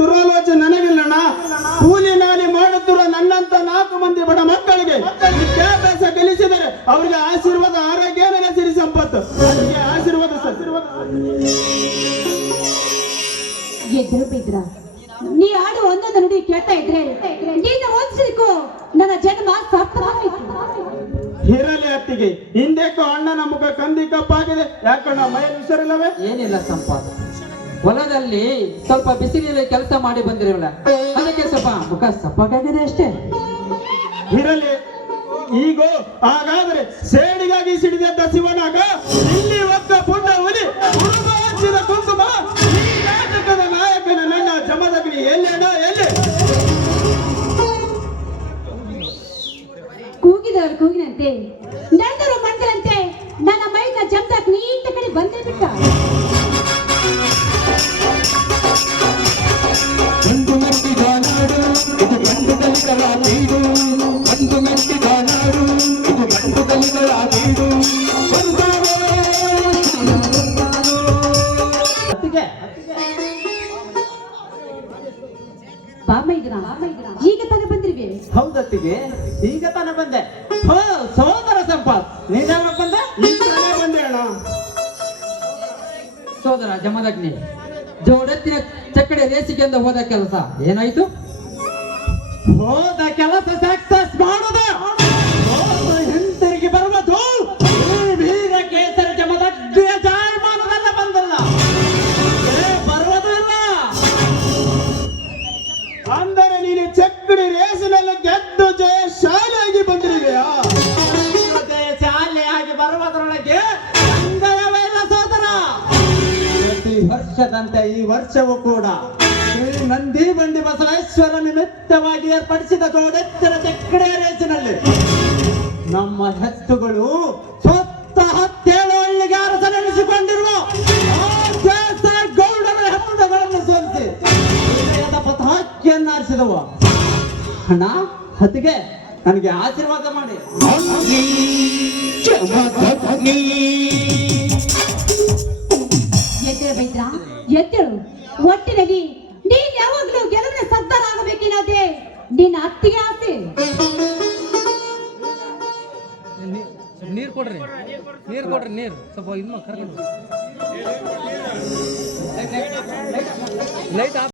ದುರಾಲೋಚನೆ ನನಗಿಲ್ಲಣ್ಣ. ಕೂಲಿ ನಾಲಿ ಮಾಡುತ್ತಿರುವ ನನ್ನಂತ 4 ಮಂದಿ ಬಡ ಮಕ್ಕಳಿಗೆ ವಿದ್ಯಾಭ್ಯಾಸ ಕಲಿಸಿದರೆ ಅವರಿಗೆ ಆಶೀರ್ವಾದ, ಆರೋಗ್ಯ, ಸಿರಿ ಸಂಪತ್ತು, ಆಶೀರ್ವಾದ. ಎದ್ರು ಬಿದ್ರ ನೀ ಆಡು ಒಂದೊಂದು ನುಡಿ ಕೇಳ್ತಾ ಇದ್ರೆ ನೀನು ಓದಿಸಿಕೋ ನನ್ನ ಜನ್ಮ ಸಾರ್ಥಕವಾಯಿತು. ಇರಲಿ ಅತ್ತಿಗೆ, ಹಿಂದೆಕ್ಕೋ ಅಣ್ಣನ ಮುಖ ಕಂದಿ ಕಪ್ಪಾಗಿದೆ. ಯಾಕಣ್ಣ ಮೈಯಲ್ಲಿ ಹುಷಾರಿಲ್ಲವೇ? ಏನಿಲ್ಲ ಸಂಪಾದ, ಹೊಲದಲ್ಲಿ ಸ್ವಲ್ಪ ಬಿಸಿಲಿನಲ್ಲಿ ಕೆಲಸ ಮಾಡಿ ಬಂದಿರಲ್ಲ, ಅದಕ್ಕೆ ಸ್ವಲ್ಪ ಮುಖ ಸಪ್ಪಗಾಗಿದೆ ಅಷ್ಟೇ. ಇರಲಿ. ಈಗ ಹಾಗಾದ್ರೆ ಸೇಡಿಗಾಗಿ ಸಿಡಿದ ಶಿವನಾಗ ಇಲ್ಲಿ ಒಕ್ಕ ಪುಂಡ ಹುಲಿ ಹಚ್ಚಿದ ಕುಂಕುಮ ಈ ನಾಟಕದ ನಾಯಕನ ನನ್ನ ಜಮದಗ್ನಿ ಎಲ್ಲೇನ ಎಲ್ಲಿ? ಕೂಗಿದವರು ಕೂಗಿನಂತೆ ನಡೆದರು ಮಂಡಲಂತೆ ನನ್ನ ಮೈನ ಜಮದಗ್ ನೀಟ ಕಡೆ ಬಂದೇ ಬಿಟ್ಟ. ಈಗ ತಾನೇ ಬಂದಿರ್ವಿ? ಹೌದತ್ತಿಗೆ, ಈಗ ತಾನೇ ಬಂದೆ. ಸೋದರ ಸಂಪಾತ್, ನೀನ್ ಯಾವಾಗ ಬಂದೆ? ಈಗ ತಾನೇ ಬಂದೆ ಅಣ್ಣ. ಸೋದರ ಜಮದಗ್ನಿ, ಜೋಡೆತ್ತಿನ ಚಕ್ಕಡೆ ರೇಸಿಗೆಂದು ಹೋದ ಕೆಲಸ ಏನಾಯ್ತು? ಹೋದ ಕೆಲಸ ಸಕ್ಸಸ್ ಮಾಡುದ, ಹಿಂತಿರುಗಿ ಬರುವುದು ವೀರ ಕೇಸರಿ ಜಮದಗ್ನಿಯ ಜಾಯಮಾನದಲ್ಲ ಬಂದಲ್ಲ, ಬರುವುದೂ ಇಲ್ಲ. ಅಂದರೆ ನೀನು ಚಕ್ಕಡಿ ರೇಸಿನಲ್ಲಿ ಗೆದ್ದು ಜಯಶಾಲಿಯಾಗಿ ಬಂದಿರುವೆಯಾ? ಜಯಶಾಲಿಯಾಗಿ ಬರುವುದರೊಳಗೆ ಸಂದೇಹವೇ ಇಲ್ಲ ಸೋದರ. ಪ್ರತಿ ವರ್ಷದಂತೆ ಈ ವರ್ಷವೂ ಕೂಡ ಶ್ರೀ ನಂದಿ ಬಂಡಿ ಬಸವೇಶ್ವರ ನಿಮಿತ್ತವಾಗಿ ಏರ್ಪಡಿಸಿದ ಜೋಡೆತ್ತಿನ ಚಕ್ಕಡೆ ರೇಸಿನಲ್ಲಿ ನಮ್ಮ ಹೆತ್ತುಗಳು ಸ್ವತಃ 7 ಹಳ್ಳಿಗೆ ಅರಸನೆನಿಸಿಕೊಂಡಿರುವ ಗೌಡರ ಹೆತ್ತುಗಳನ್ನು ಸೋಲಿಸಿ ವಿಜಯದ ಪತಾಕೆಯನ್ನು ಆರಿಸಿದವು. ಹಣ ಹತ್ತಿಗೆ ನನಗೆ ಆಶೀರ್ವಾದ ಮಾಡಿ. ಎದ್ದೇಳು ಬೈದ್ರ, ಎದ್ದೇಳು. ಒಟ್ಟಿನಲ್ಲಿ ನೀನ್ ಯಾವಾಗ್ಲೂ ಗೆಲುವಿನ ಸದ್ದರಾಗಬೇಕೇನಾದೆ ನಿನ್ನ ಅತ್ತಿಗೆ ಆಸೆ. ನೀರು ಕೊಡ್ರಿ, ನೀರು ಸ್ವಲ್ಪ ಇದು ಕರ್ಕೊಂಡು ಲೈಟ್